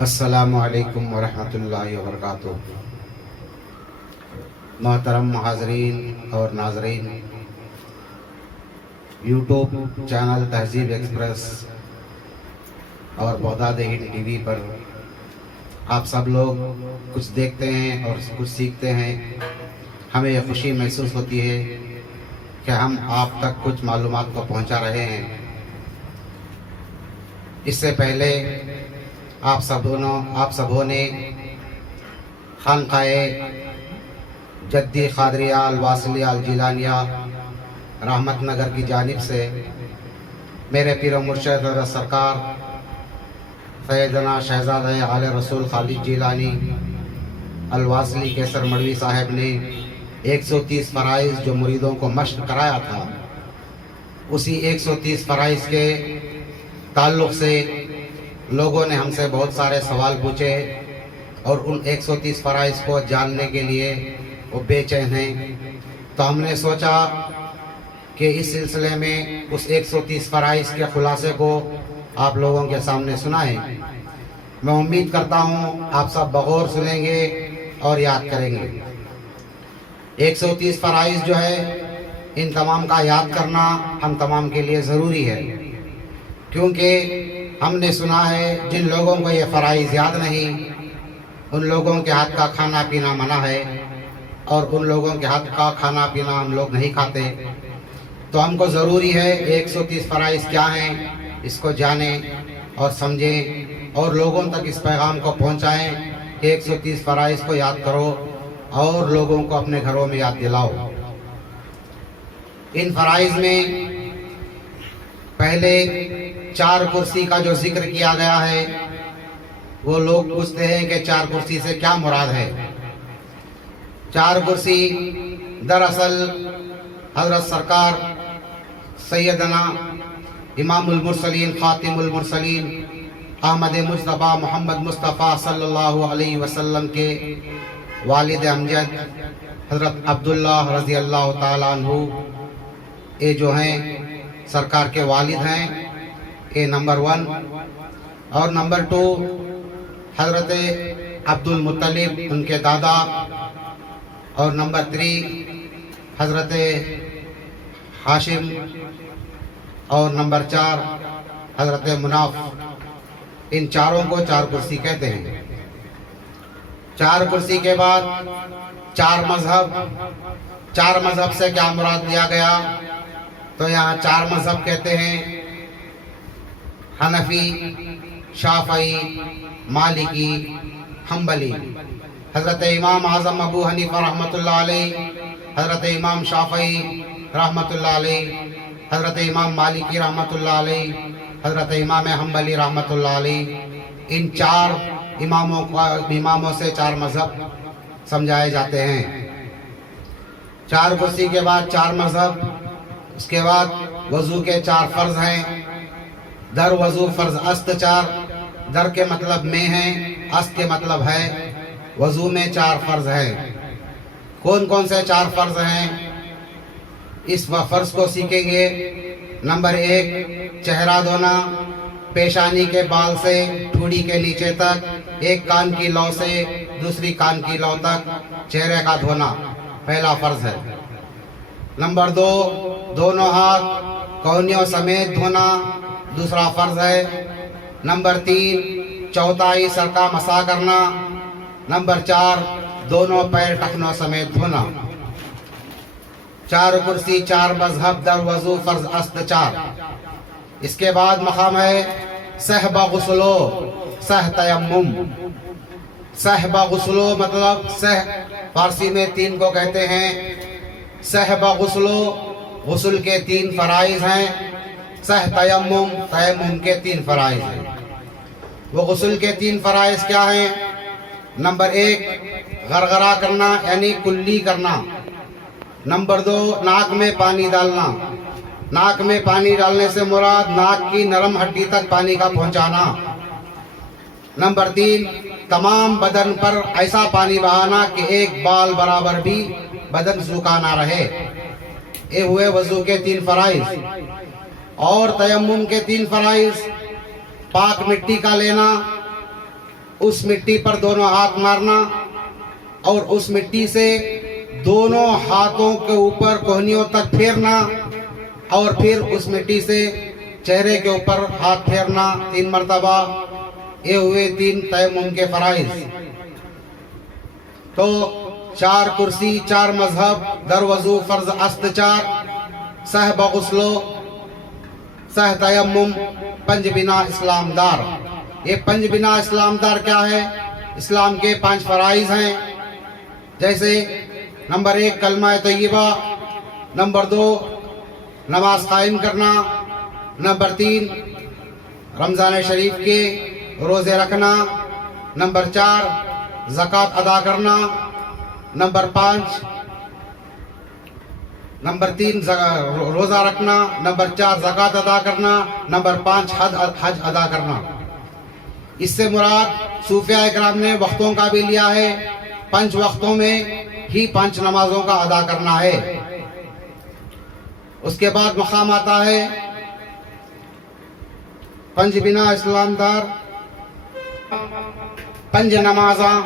السلام علیکم ورحمۃ اللہ وبرکاتہ۔ محترم حاضرین اور ناظرین، یوٹیوب چینل تہذیب ایکسپریس اور بغداد ہند ٹی وی پر آپ سب لوگ کچھ دیکھتے ہیں اور کچھ سیکھتے ہیں۔ ہمیں یہ خوشی محسوس ہوتی ہے کہ ہم آپ تک کچھ معلومات کو پہنچا رہے ہیں۔ اس سے پہلے آپ سبوں نے خانقاہ جدی قادریہ الواصلیہ الجیلانیہ رحمت نگر کی جانب سے میرے پیر و مرشد حضرت سرکار سیدنا شہزادہ اعلی رسول خالد جیلانی الواصلی کیسر مڑوی صاحب نے 130 فرائض جو مریدوں کو مشق کرایا تھا، اسی 130 فرائض کے تعلق سے لوگوں نے ہم سے بہت سارے سوال پوچھے اور ان 130 فرائض کو جاننے کے لیے وہ بے چین ہیں۔ تو ہم نے سوچا کہ اس سلسلے میں اس 130 فرائض کے خلاصے کو آپ لوگوں کے سامنے سنائیں۔ میں امید کرتا ہوں آپ سب بغور سنیں گے اور یاد کریں گے۔ 130 فرائض جو ہے، ان تمام کا یاد کرنا ہم تمام کے لیے ضروری ہے، کیونکہ ہم نے سنا ہے جن لوگوں کو یہ فرائض یاد نہیں، ان لوگوں کے ہاتھ کا کھانا پینا منع ہے، اور ان لوگوں کے ہاتھ کا کھانا پینا ہم لوگ نہیں کھاتے۔ تو ہم کو ضروری ہے 130 فرائض کیا ہیں اس کو جانیں اور سمجھیں اور لوگوں تک اس پیغام کو پہنچائیں کہ 130 فرائض کو یاد کرو اور لوگوں کو اپنے گھروں میں یاد دلاؤ۔ ان فرائض میں پہلے 4 کرسی کا جو ذکر کیا گیا ہے، وہ لوگ پوچھتے ہیں کہ 4 کرسی سے کیا مراد ہے۔ 4 کرسی دراصل حضرت سرکار سیدنا امام المرسلین خاتم المرسلین احمد مصطفیٰ محمد مصطفیٰ صلی اللہ علیہ وسلم کے والد امجد حضرت عبداللہ رضی اللہ تعالیٰ عنہ، یہ جو ہیں سرکار کے والد ہیں، یہ نمبر 1۔ اور نمبر 2 حضرت عبد المطلب ان کے دادا، اور نمبر 3 حضرت ہاشم، اور نمبر 4 حضرت مناف۔ ان چاروں کو 4 کرسی کہتے ہیں۔ 4 کرسی کے بعد 4 مذہب۔ 4 مذہب سے کیا مراد لیا گیا؟ تو یہاں 4 مذہب کہتے ہیں: حنفی، شافعی، مالکی، حنبلی۔ حضرت امام اعظم ابو حنیفہ رحمۃ اللہ علیہ، حضرت امام شافعی رحمۃ اللہ علیہ، حضرت امام مالکی رحمۃ اللہ علیہ، حضرت امام حنبلی رحمۃ اللہ علیہ، ان 4 اماموں سے 4 مذہب سمجھائے جاتے ہیں۔ 4 کرسی کے بعد 4 مذہب۔ اس کے بعد وضو کے 4 فرض ہیں۔ در وضو فرض است 4۔ در کے مطلب میں ہے، است کے مطلب ہے۔ وضو میں 4 فرض ہیں۔ کون کون سے 4 فرض ہیں؟ اس فرض کو سیکھیں گے۔ نمبر 1 چہرہ دھونا، پیشانی کے بال سے ٹھوڑی کے نیچے تک، ایک کان کی لو سے دوسری کان کی لو تک چہرے کا دھونا پہلا فرض ہے۔ نمبر 2 دونوں ہاتھ کونیوں سمیت دھونا دوسرا فرض ہے۔ نمبر 3 چوتھائی سر کا مسح کرنا۔ نمبر 4 دونوں پیر ٹخنوں سمیت دھونا۔ 4 کرسی 4 مذہب در وضو فرض است 4۔ اس کے بعد مقام ہے صحب غسلو، سہ تیمم۔ صحب غسلو مطلب سہ فارسی میں 3 کو کہتے ہیں۔ صحب غسلو غسل کے 3 فرائض ہیں۔ سہ تیمم تیمم کے 3 فرائض ہیں۔ وہ غسل کے 3 فرائض کیا ہیں؟ نمبر 1 غرغرہ کرنا یعنی کلی کرنا۔ نمبر 2 ناک میں پانی ڈالنا۔ ناک میں پانی ڈالنے سے مراد ناک کی نرم ہڈی تک پانی کا پہنچانا۔ نمبر 3 تمام بدن پر ایسا پانی بہانا کہ ایک بال برابر بھی بدن سوکھا نہ رہے۔ یہ ہوئے وضو کے 3 فرائض۔ اور تیمم کے 3 فرائض: پاک مٹی کا لینا، اس مٹی پر دونوں ہاتھ مارنا اور اس مٹی سے دونوں ہاتھوں کے اوپر کوہنیوں تک پھیرنا اور پھر اس مٹی سے چہرے کے اوپر ہاتھ پھیرنا 3 مرتبہ. یہ ہوئے 3 تیمم کے فرائض. تو 4 کرسی، 4 مذہب، در وضو فرض است 4، سہ بغسلو، سہ تیمم، 5 بنا اسلام دار. یہ 5 بنا اسلام دار کیا ہے؟ اسلام کے 5 فرائض ہیں. جیسے نمبر 1 کلمہ طیبہ، نمبر 2 نماز قائم کرنا، نمبر 3 رمضان شریف کے روزے رکھنا، نمبر 4 زکوٰۃ ادا کرنا، نمبر 3 روزہ رکھنا، نمبر 4 زکوٰۃ ادا کرنا، نمبر 5 حج ادا کرنا. اس سے مراد صوفیاء اکرام نے وقتوں کا بھی لیا ہے. 5 وقتوں میں ہی 5 نمازوں کا ادا کرنا ہے. اس کے بعد مقام آتا ہے 5 بنا اسلام دار، 5 نمازاں،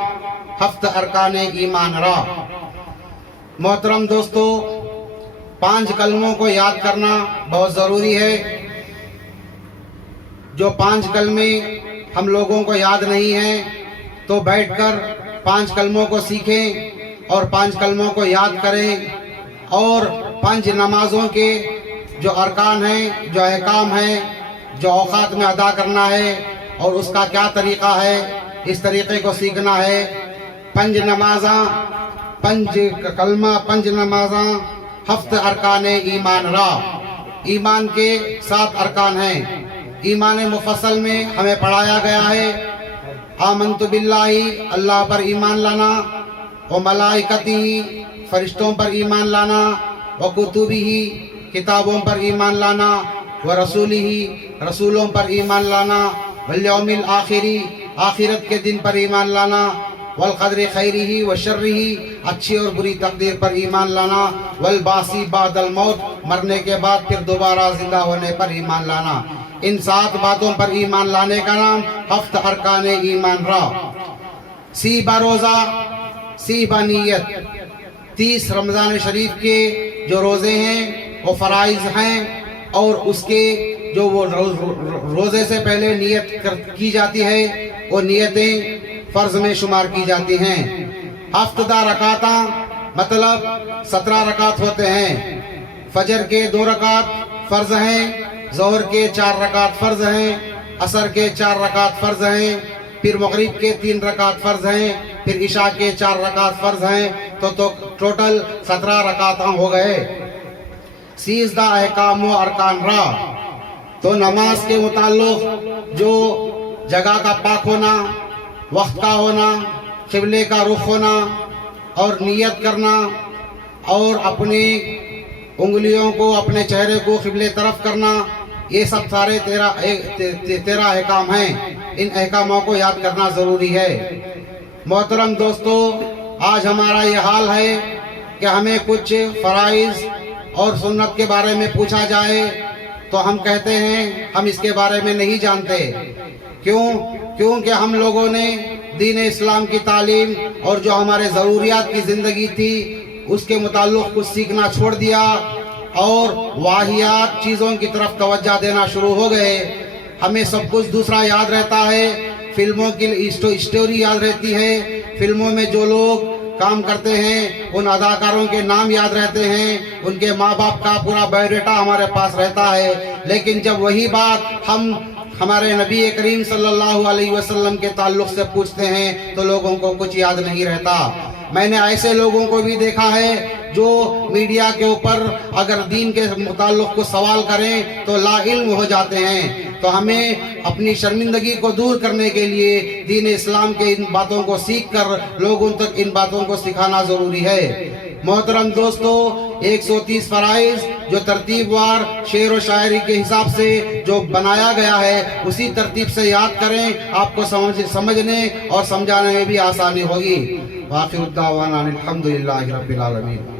7 ارکان ایمان را. محترم دوستو، 5 کلموں کو یاد کرنا بہت ضروری ہے. جو 5 کلمے ہم لوگوں کو یاد نہیں ہیں تو بیٹھ کر 5 کلموں کو سیکھیں اور 5 کلموں کو یاد کریں، اور 5 نمازوں کے جو ارکان ہیں، جو احکام ہیں، جو اوقات میں ادا کرنا ہے اور اس کا کیا طریقہ ہے، اس طریقے کو سیکھنا ہے. 5 نمازاں، 5 کلمہ، 5 نمازاں، 7 ارکان ایمان را. ایمان کے 7 ارکان ہیں. ایمان مفصل میں ہمیں پڑھایا گیا ہے آمنت باللہ، اللہ پر ایمان لانا، و ملائکتہ، فرشتوں پر ایمان لانا، و کتبہ، کتابوں پر ایمان لانا، و رسولہ، رسولوں پر ایمان لانا، والیوم الآخری، آخرت کے دن پر ایمان لانا، والقدر خیرہ و شرہ، اچھی اور بری تقدیر پر ایمان لانا، والبعث بعد الموت، مرنے کے بعد پھر دوبارہ زندہ ہونے پر ایمان لانا. ان 7 باتوں پر ایمان لانے کا نام 7 ارکان ایمان را. سی با روزہ، سی با نیت. 30 رمضان شریف کے جو روزے ہیں وہ فرائض ہیں، اور اس کے جو وہ روزے سے پہلے نیت کی جاتی ہے وہ نیتیں فرض میں شمار کی جاتی ہیں. 7 رکعتاں مطلب 17 رکعت ہوتے ہیں. فجر کے 2 رکعت فرض ہیں، ظہر کے 4 رکعت فرض ہیں، عصر کے 4 رکعت فرض ہیں، پھر مغرب کے 3 رکعت فرض ہیں، پھر عشاء کے 4 رکعت فرض ہیں. تو ٹوٹل 17 رکعتاں ہو گئے. 13 احکام و ارکان را. تو نماز کے متعلق جو جگہ کا پاک ہونا، وقت کا ہونا، قبلے کا رخ ہونا اور نیت کرنا، اور اپنی انگلیوں کو، اپنے چہرے کو قبلے طرف کرنا، یہ سب سارے 13 احکام ہیں. ان احکاموں کو یاد کرنا ضروری ہے. محترم دوستو، آج ہمارا یہ حال ہے کہ ہمیں کچھ فرائض اور سنت کے بارے میں پوچھا جائے تو ہم کہتے ہیں ہم اس کے بارے میں نہیں جانتے. کیونکہ ہم لوگوں نے دین اسلام کی تعلیم اور جو ہمارے ضروریات کی زندگی تھی اس کے متعلق کچھ سیکھنا چھوڑ دیا اور واہیات چیزوں کی طرف توجہ دینا شروع ہو گئے. ہمیں سب کچھ دوسرا یاد رہتا ہے، فلموں کی اسٹوری یاد رہتی ہے، فلموں میں جو لوگ کام کرتے ہیں ان اداکاروں کے نام یاد رہتے ہیں، ان کے ماں باپ کا پورا بایو ڈیٹا ہمارے پاس رہتا ہے. لیکن جب وہی بات ہم ہمارے نبی کریم صلی اللہ علیہ وسلم کے تعلق سے پوچھتے ہیں تو لوگوں کو کچھ یاد نہیں رہتا. میں نے ایسے لوگوں کو بھی دیکھا ہے جو میڈیا کے اوپر اگر دین کے متعلق کو سوال کریں تو لا علم ہو جاتے ہیں. تو ہمیں اپنی شرمندگی کو دور کرنے کے لیے دین اسلام کے ان باتوں کو سیکھ کر لوگوں تک ان باتوں کو سکھانا ضروری ہے. محترم دوستو، 130 فرائض جو ترتیب وار شعر و شاعری کے حساب سے جو بنایا گیا ہے اسی ترتیب سے یاد کریں، آپ کو سمجھنے اور سمجھانے میں بھی آسانی ہوگی. وآخر الدعوانا الحمدللہ رب العالمین.